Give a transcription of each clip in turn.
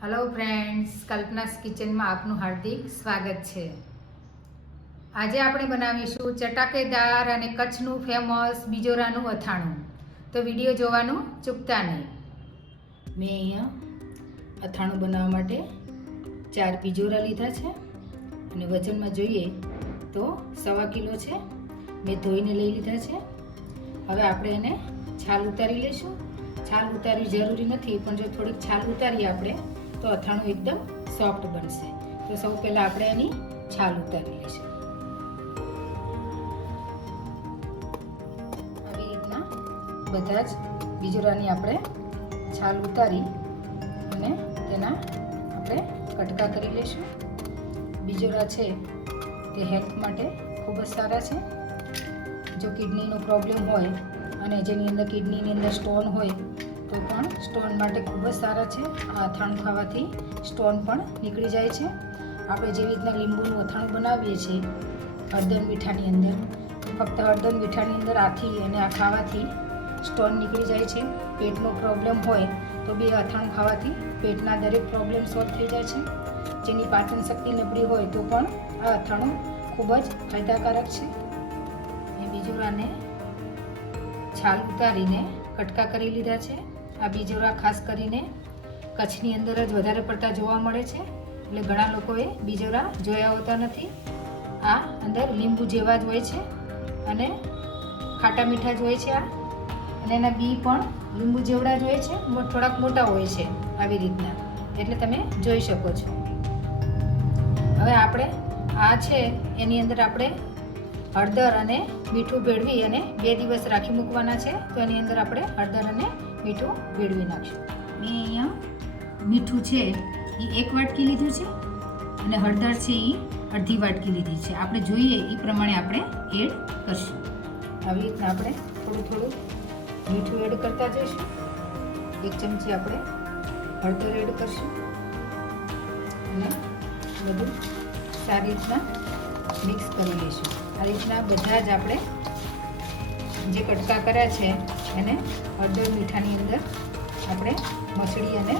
Hello friends કલ્પનાસ કિચનમાં આપનું હાર્દિક સ્વાગત છે. આજે આપણે બનાવીશું ચટાકેદાર અને કચ્છનું ફેમસ બીજોરાનું અથાણું. તો વીડિયો જોવાનું ચૂકતા નહીં. મેં અહીંયા અથાણું બનાવવા માટે ચાર બીજોરા લીધા છે અને વજનમાં જોઈએ તો સવા કિલો છે. મેં ધોઈને લઈ લીધા છે. હવે આપણે એને છાલ ઉતારી લઈશું. છાલ ઉતારવી જરૂરી નથી, પણ જો થોડીક છાલ ઉતારીએ આપણે તો અથાણું એકદમ સોફ્ટ બનશે. તો સૌ પહેલાં આપણે એની છાલ ઉતારી લઈશું. આવી રીતના બધા જ બીજોરાની આપણે છાલ ઉતારી અને તેના આપણે કટકા કરી લઈશું. બીજોરા છે તે હેલ્થ માટે ખૂબ જ સારા છે. જો કિડનીનો પ્રોબ્લેમ હોય અને જેની અંદર કિડનીની અંદર સ્ટોન હોય તો પણ સ્ટોન માટે ખૂબ જ સારા છે. આ અથાણું ખાવાથી સ્ટોન પણ નીકળી જાય છે. આપણે જેવી રીતના લીંબુનું અથાણું બનાવીએ છીએ હળદર મીઠાની અંદર ફક્ત હળદર મીઠાની અંદર આથી અને આ ખાવાથી સ્ટોન નીકળી જાય છે. પેટનો પ્રોબ્લેમ હોય તો બે અથાણું ખાવાથી પેટના દરેક પ્રોબ્લેમ સોલ્વ થઈ જાય છે. જેની પાચન શક્તિ નબળી હોય તો પણ આ અથાણું ખૂબ જ ફાયદાકારક છે. એ આને છાલ ઉતારીને કટકા કરી લીધા છે. આ બીજોરા ખાસ કરીને કચ્છની અંદર જ વધારે પડતા જોવા મળે છે. એટલે ઘણા લોકોએ બીજોરા જોયા હોતા નથી. આ અંદર લીંબુ જેવા જ હોય છે અને ખાટા મીઠા જ હોય છે આ. અને એના બી પણ લીંબુ જેવડા જ હોય છે. થોડાક મોટા હોય છે આવી રીતના. એટલે તમે જોઈ શકો છો. હવે આપણે આ છે એની અંદર આપણે હળદર અને મીઠું ભેળવી અને બે દિવસ રાખી મૂકવાના છે. તો એની અંદર આપણે હળદર અને મીઠું ભેળવી નાખશું. મેં અહીંયા મીઠું છે, એ એક વાટકી લીધું છે અને હળદર છે, એ અડધી વાટકી લીધી છે. આપણે જોઈએ એ પ્રમાણે આપણે એડ કરશું. આવી રીતના આપણે થોડું થોડું મીઠું એડ કરતા જઈશું. એક ચમચી આપણે હળદર એડ કરશું. અને બધું સારી રીતના મિક્સ કરી લઈશું. આ રીતના બધા જ આપણે જે કટકા કર્યા છે એને હળદર મીઠાની અંદર આપણે મસળી અને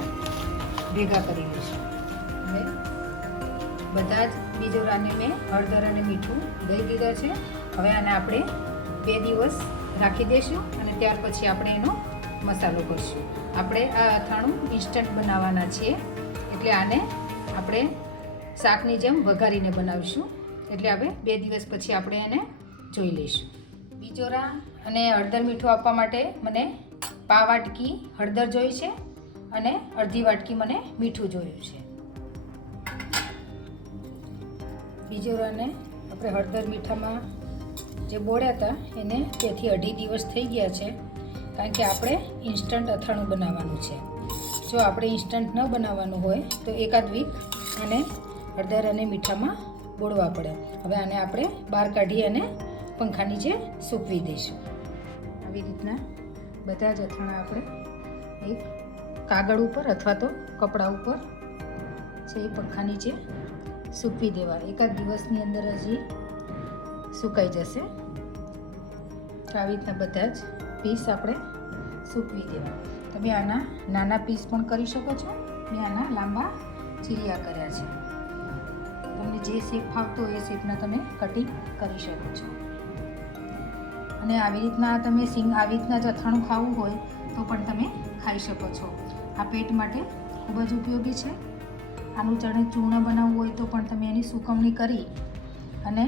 ભેગા કરી લઈશું. હવે બધા જ બીજોરાને મેં હળદર અને મીઠું દઈ દીધા છે. હવે આને આપણે બે દિવસ રાખી દઈશું અને ત્યાર પછી આપણે એનો મસાલો કરીશું. આપણે આ અથાણું ઇન્સ્ટન્ટ બનાવવાના છીએ. એટલે આને આપણે શાકની જેમ વઘારીને બનાવીશું. એટલે હવે બે દિવસ પછી આપણે એને જોઈ લઈશું. બીજોરા અને હળદર મીઠું આપવા માટે મને પા વાટકી હળદર જોઈ છે અને અડધી વાટકી મને મીઠું જોયું છે. બીજોરાને આપણે હળદર મીઠામાં જે બોળ્યા હતા, એને તેથી અઢી દિવસ થઈ ગયા છે, કારણ કે આપણે ઇન્સ્ટન્ટ અથાણું બનાવવાનું છે. જો આપણે ઇન્સ્ટન્ટ ન બનાવવાનું હોય, તો એકાદ વીક અને હળદર અને મીઠામાં બોળવા પડે. હવે આને આપણે બહાર કાઢી અને પંખા નીચે સૂકવી દઈશું. આવી રીતના બધા જ અથાણા આપણે એક કાગળ ઉપર અથવા તો કપડા ઉપર છે એ પંખા નીચે સૂકવી દેવા. એકાદ દિવસની અંદર હજી સુકાઈ જશે. તો આવી રીતના બધા જ પીસ આપણે સૂકવી દેવા. તમે આના નાના પીસ પણ કરી શકો છો. મેં આના લાંબા ચીરિયા કર્યા છે. તમને જે શેપ ફાવતો હોય એ શેપના તમે કટિંગ કરી શકો છો. અને આવી રીતના તમે સિંગ, આવી રીતના જ અથાણું ખાવું હોય, તો પણ તમે ખાઈ શકો છો. આ પેટ માટે ખૂબ જ ઉપયોગી છે. આનું ચણે ચૂર્ણ બનાવવું હોય તો પણ તમે એની સુકવણી કરી અને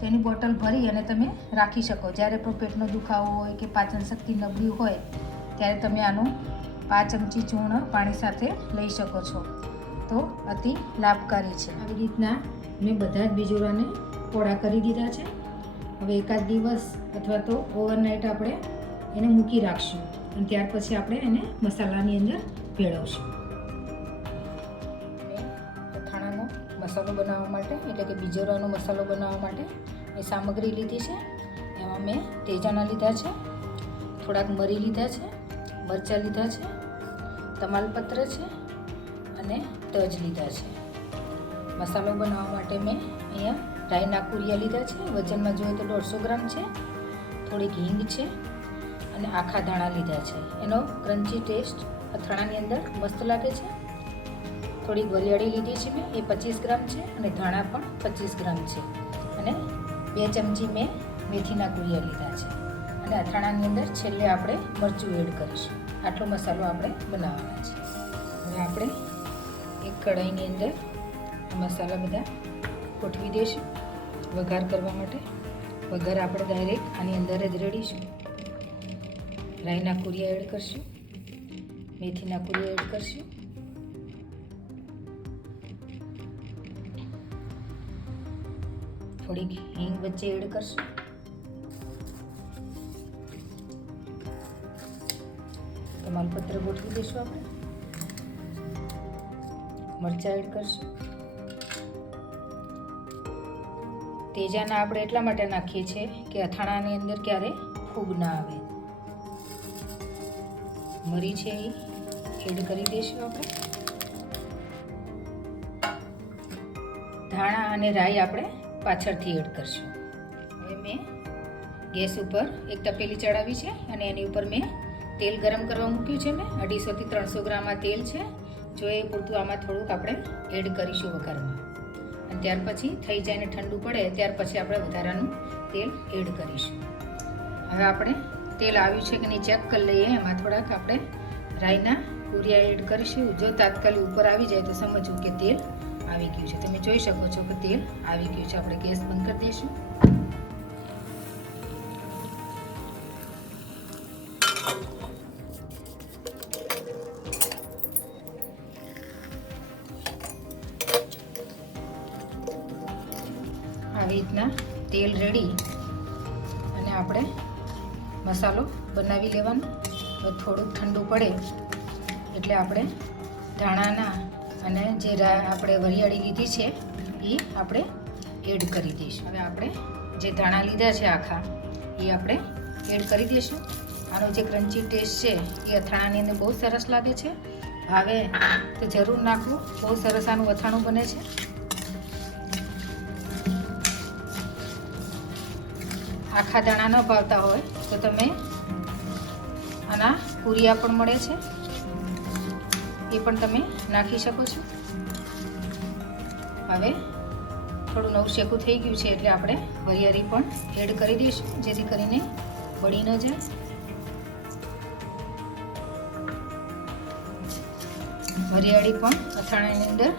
તેની બોટલ ભરી અને તમે રાખી શકો. જ્યારે પણ પેટનો દુખાવો હોય કે પાચન શક્તિ નબળી હોય, ત્યારે તમે આનું પાંચ ચમચી ચૂર્ણ પાણી સાથે લઈ શકો છો. તો અતિ લાભકારી છે. આવી રીતના મેં બધા જ બીજોરાને પોળા કરી દીધા છે. હવે એકાદ દિવસ અથવા તો ઓવરનાઇટ આપણે એને મૂકી રાખશું અને ત્યાર પછી આપણે એને મસાલાની અંદર ભેળવશું. અથાણાનો મસાલો બનાવવા માટે, એટલે કે બીજોરાનો મસાલો બનાવવા માટે એ સામગ્રી લીધી છે. એમાં મેં તેજાના લીધા છે, થોડાક મરી લીધા છે, મરચાં લીધા છે, તમાલપત્ર છે અને તજ લીધા છે. મસાલો બનાવવા માટે મેં અહીંયા રાઈના કુરિયા લીધા છે. વજનમાં જોઈએ તો દોઢસો ગ્રામ છે. થોડીક હિંગ છે અને આખા ધાણા લીધા છે. એનો ક્રન્ચી ટેસ્ટ અથાણાની અંદર મસ્ત લાગે છે. થોડીક વરિયાળી લીધી છે મેં. એ પચીસ ગ્રામ છે અને ધાણા પણ પચીસ ગ્રામ છે. અને બે ચમચી મેં મેથીના કુરિયા લીધા છે. અને અથાણાની અંદર છેલ્લે આપણે મરચું એડ કરીશું. આટલો મસાલો આપણે બનાવવાના છે. હવે આપણે એક કઢાઈની અંદર મસાલા બધા ગોઠવી દઈશું. વઘાર કરવા માટે. વઘાર આપણે ડાયરેક્ટ આની અંદર જ રેડીશું રાઈના કુરિયા એડ કરશું. મેથીના કુરિયા એડ કરશું. થોડીક હિંગ વચ્ચે એડ કરશું. તમાલપત્ર ગોઠવી દઈશું આપણે. મરચાં એડ કરશું. તેજાના આપણે એટલા માટે નાખીએ છીએ કે અથાણાની અંદર ક્યારે ફૂગ ના આવે. મરી છે એ, એડ કરી દઈશું આપણે. ધાણા અને રાઈ આપણે પાછળથી એડ કરશું. હવે મેં ગેસ ઉપર એક તપેલી ચડાવી છે અને એની ઉપર મેં તેલ ગરમ કરવા મૂક્યું છે મેં. અઢીસોથી ત્રણસો ગ્રામ આ તેલ છે. જો એ પૂરતું આમાં થોડુંક આપણે એડ કરીશું વઘારમાં. અને ત્યાર પછી થઈ જાય ને ઠંડુ પડે, ત્યાર પછી આપણે વધારાનું તેલ એડ કરીશું. હવે આપણે તેલ આવ્યું છે કે નહીં ચેક કરી લઈએ. એમાં થોડાક આપણે રાઈના પૂરિયા એડ કરીશું. જો તાત્કાલિક ઉપર આવી જાય તો સમજવું કે તેલ આવી ગયું છે. તમે જોઈ શકો છો કે તેલ આવી ગયું છે. આપણે ગેસ બંધ કરી દઈશું. આવી રીતના તેલ રેડી અને આપણે મસાલો બનાવી લેવાનો. થોડુંક ઠંડુ પડે એટલે આપણે ધાણાના અને જે આપણે વરિયાળી લીધી છે એ આપણે એડ કરી દઈશું. હવે આપણે જે ધાણા લીધા છે આખા એ આપણે એડ કરી દઈશું. આનો જે ક્રન્ચી ટેસ્ટ છે એ અથાણાની અંદર બહુ સરસ લાગે છે. હવે તો જરૂર નાખવું. બહુ સરસ આનું અથાણું બને છે. આખા દાણા ન ભાવતા હોય, તો તમે આના પૂરિયા પણ મળે છે. એ પણ તમે નાખી શકો છો. હવે થોડું નવું શેકું થઈ ગયું છે, એટલે આપણે વરિયાળી પણ એડ કરી દઈશું, જેથી કરીને બળી ન જાય. વરિયાળી પણ અથાણાની અંદર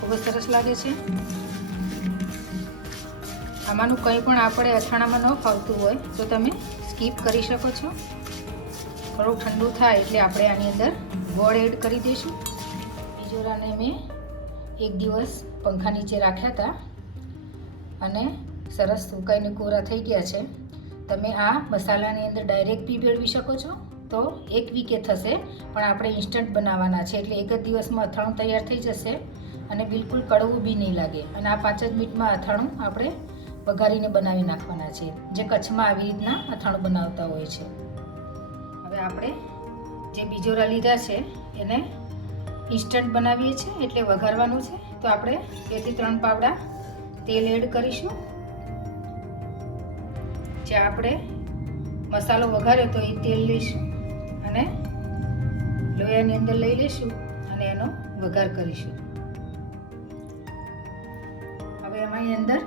ખૂબ જ સરસ લાગે છે. આમાંનું કંઈ પણ આપણે અથાણામાં ન ફાવતું હોય, તો તમે સ્કીપ કરી શકો છો. થોડું ઠંડુ થાય એટલે આપણે આની અંદર ગોળ એડ કરી દઈશું. બીજોરાને મેં એક દિવસ પંખા નીચે રાખ્યા હતા અને સરસ સુકાઈને કોરા થઈ ગયા છે. તમે આ મસાલાની અંદર ડાયરેક્ટ બી ભેળવી શકો છો. તો એક વીકે થશે, પણ આપણે ઇન્સ્ટન્ટ બનાવવાના છે એટલે એક જ દિવસમાં અથાણું તૈયાર થઈ જશે અને બિલકુલ કડવું બી નહીં લાગે. અને આ પાંચ જ મિનિટમાં અથાણું આપણે વઘારીને બનાવી નાખવાના છે. જે કચ્છમાં આવી રીતના અથાણું બનાવતા હોય છે. હવે આપણે જે બીજોરા લીધા છે, એને ઇન્સ્ટન્ટ બનાવીએ છીએ, એટલે વઘારવાનું છે. તો આપણે બેથી ત્રણ પાવડા તેલ એડ કરીશું. જે આપણે મસાલો વઘાર્યો તો એ તેલ લઈશું અને લોયાની અંદર લઈ લઈશું અને એનો વઘાર કરીશું. હવે એમાંની અંદર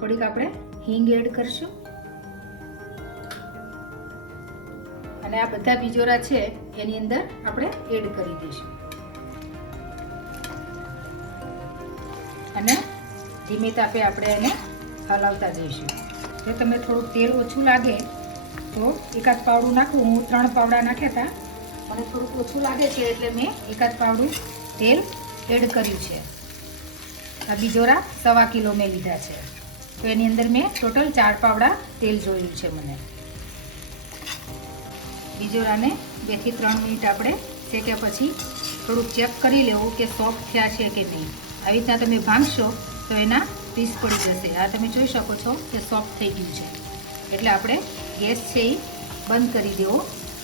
થોડીક આપણે હિંગ એડ કરશું. અને આ બધા બીજોરા છે, એની અંદર આપણે એડ કરી દઈશું. અને ધીમે તાપે આપણે એને હલાવતા જઈશું. જો તમને થોડુંક તેલ ઓછું લાગે, તો એકાદ પાવડું નાખું. હું ત્રણ પાવડા નાખ્યા હતા મને થોડુંક ઓછું લાગે છે એટલે મેં એકાદ પાવડું તેલ એડ કર્યું છે. આ બીજોરા સવા કિલો મેં લીધા છે. તો એની અંદર મેં ટોટલ ચાર પાવડા તેલ જોયું છે મને. બીજોરાને બેથી ત્રણ મિનિટ આપણે શેક્યા પછી થોડુંક ચેક કરી લેવું કે સોફ્ટ થયા છે કે નહીં. આવી રીતના તમે ભાંગશો તો એના પીસ પડી જશે. આ તમે જોઈ શકો છો કે સોફ્ટ થઈ ગયું છે. એટલે આપણે ગેસ છે એ બંધ કરી દેવો.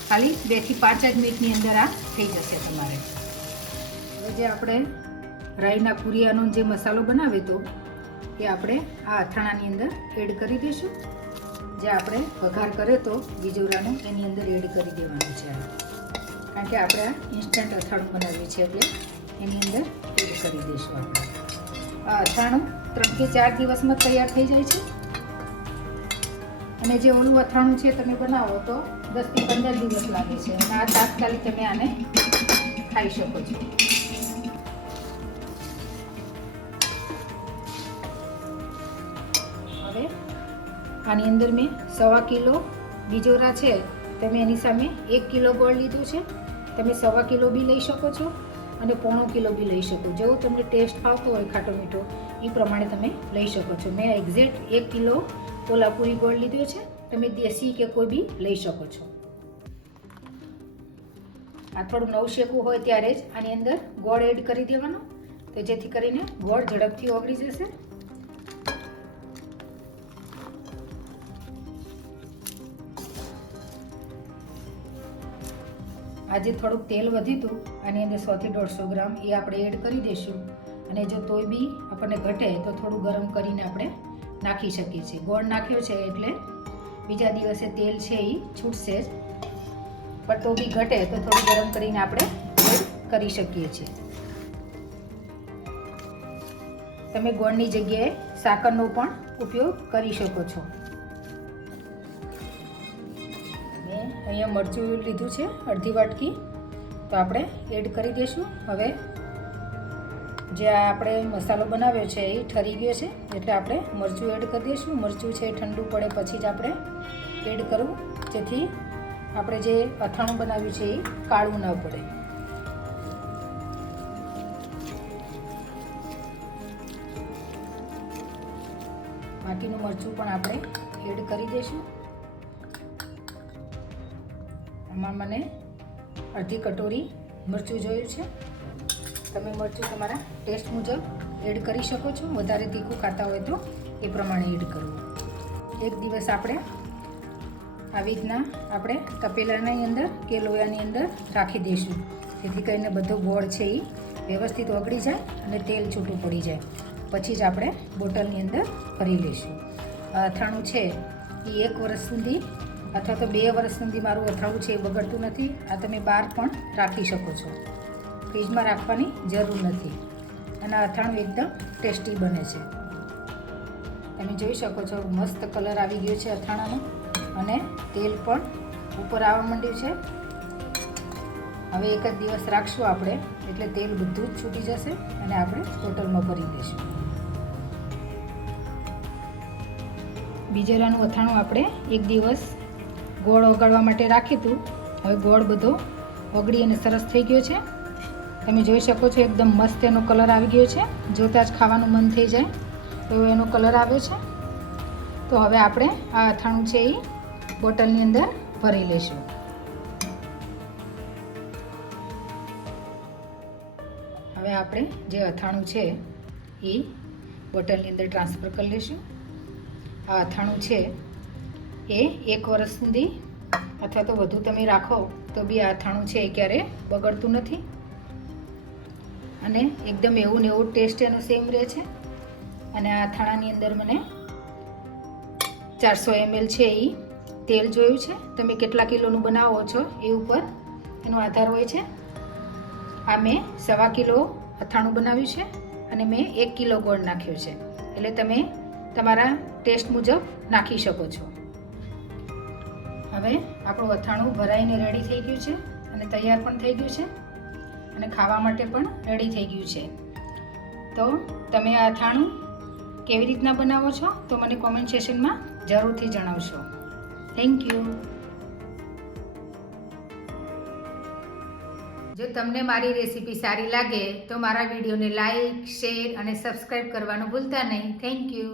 ખાલી બેથી પાંચ જ મિનિટની અંદર આ થઈ જશે તમારે. હવે જે આપણે રાઈના પૂરિયાનો જે મસાલો બનાવ્યો હતો એ આપણે આ અથાણાની અંદર એડ કરી દઈશું. જે આપણે વઘાર કર્યો તો બીજોરાનો એની અંદર એડ કરી દેવાનું છે કારણ કે આપણે આ ઇન્સ્ટન્ટ અથાણું બનાવ્યું છે એટલે એની અંદર એડ કરી દઈશું આપણે. આ અથાણું ત્રણથી ચાર દિવસમાં તૈયાર થઈ જાય છે. અને જે ઓલું અથાણું છે તમે બનાવો તો દસથી પંદર દિવસ લાગે છે. અને આ તાત્કાલિક તમે આને ખાઈ શકો છો. હવે આની અંદર મેં સવા કિલો બીજોરા છે તમે એની સામે એક કિલો ગોળ લીધું છે. તમે સવા કિલો બી લઈ શકો છો અને પોણો કિલો બી લઈ શકો. જેવો તમને ટેસ્ટ ફાવતો હોય ખાટો મીઠો, એ પ્રમાણે તમે લઈ શકો છો. મેં એક્ઝેક્ટ એક કિલો કોલ્હાપુરી ગોળ લીધો છે. તમે દેશી કે કોઈ બી લઈ શકો છો. આ થોડું નવું શેકવું હોય ત્યારે જ આની અંદર ગોળ એડ કરી દેવાનો. તો જેથી કરીને ગોળ ઝડપથી ઓગળી જશે. આજે થોડુંક તેલ વધ્યું હતું આની અંદર સોથી દોઢસો ગ્રામ એ આપણે એડ કરી દઈશું. અને જો તોય બી આપણને ઘટે તો થોડું ગરમ કરીને આપણે નાખી શકીએ છીએ. ગોળ નાખ્યો છે એટલે બીજા દિવસે તેલ છે એ છૂટશે જ. પણ તો બી ઘટે તો થોડું ગરમ કરીને આપણે એડ કરી શકીએ છીએ. તમે ગોળની જગ્યાએ સાકરનો પણ ઉપયોગ કરી શકો છો. અહીંયા મરચું લીધું છે, અડધી વાટકી. તો આપણે એડ કરી દઈશું. હવે જે આપણે મસાલો બનાવ્યો છે, એ ઠરી ગયો છે, એટલે આપણે મરચું એડ કરી દઈશું. મરચું છે ઠંડુ પડે પછી જ આપણે એડ કરવું. જેથી આપણે જે અથાણું બનાવ્યું છે, એ કાળું ન પડે. બાકીનું મરચું પણ આપણે એડ કરી દઈશું. આમાં મને અડધી કટોરી મરચું જોયું છે. તમે મરચું તમારા ટેસ્ટ મુજબ એડ કરી શકો છો. વધારે તીખું ખાતા હોય તો એ પ્રમાણે એડ કરવું એક દિવસ આપણે આવી રીતના આપણે તપેલાની અંદર કે લોયાની અંદર રાખી દઈશું. જેથી કરીને બધો ગોળ છે એ વ્યવસ્થિત ઓગળી જાય અને તેલ છૂટું પડી જાય. પછી જ આપણે બોટલની અંદર ભરી લઈશું. અથાણું છે એ એક વર્ષ સુધી અથવા તો બે વર્ષ સુધી મારું અથાણું છે એ બગડતું નથી. આ તમે બહાર પણ રાખી શકો છો. ફ્રીજમાં રાખવાની જરૂર નથી. અને અથાણું એકદમ ટેસ્ટી બને છે. તમે જોઈ શકો છો, મસ્ત કલર આવી ગયો છે અથાણાનો. અને તેલ પણ ઉપર આવવા માંડ્યું છે. હવે એક જ દિવસ રાખશું આપણે, એટલે તેલ બધું જ છૂટી જશે અને આપણે બોટલમાં ભરી દઈશું. બીજેલાનું અથાણું આપણે એક દિવસ ગોળ ઓગાળવા માટે રાખ્યું હતું હવે ગોળ બધો ઓગળી અને સરસ થઈ ગયો છે. તમે જોઈ શકો છો એકદમ મસ્ત એનો કલર આવી ગયો છે. જોતાં જ ખાવાનું મન થઈ જાય. તો એનો કલર આવ્યો છે. તો હવે આપણે આ અથાણું છે એ બોટલની અંદર ભરી લઈશું. હવે આપણે જે અથાણું છે એ બોટલની અંદર ટ્રાન્સફર કરી લઈશું. આ અથાણું છે એ એક વર્ષ સુધી અથવા તો વધુ તમે રાખો તો બી આ અથાણું છે એ ક્યારે બગડતું નથી. અને એકદમ એવું ને એવું ટેસ્ટ એનો સેમ રહે છે. અને આ અથાણાની અંદર મને ચારસો એમએલ છે એ તેલ જોયું છે. તમે કેટલા કિલોનું બનાવો છો એ ઉપર એનો આધાર હોય છે. આ મેં સવા કિલો અથાણું બનાવ્યું છે અને મેં એક કિલો ગોળ નાખ્યો છે. એટલે તમે તમારા ટેસ્ટ મુજબ નાખી શકો છો. હવે આપણું અથાણું ભરાઈને રેડી થઈ ગયું છે અને તૈયાર પણ થઈ ગયું છે અને ખાવા માટે પણ રેડી થઈ ગયું છે. તો તમે આ અથાણું કેવી રીતના બનાવો છો તો મને કોમેન્ટ સેશનમાં જરૂરથી જણાવશો. થેન્ક યુ જો તમને મારી રેસીપી સારી લાગે તો મારા વિડીયોને લાઈક શેર અને સબસ્ક્રાઈબ કરવાનું ભૂલતા નહીં. Thank you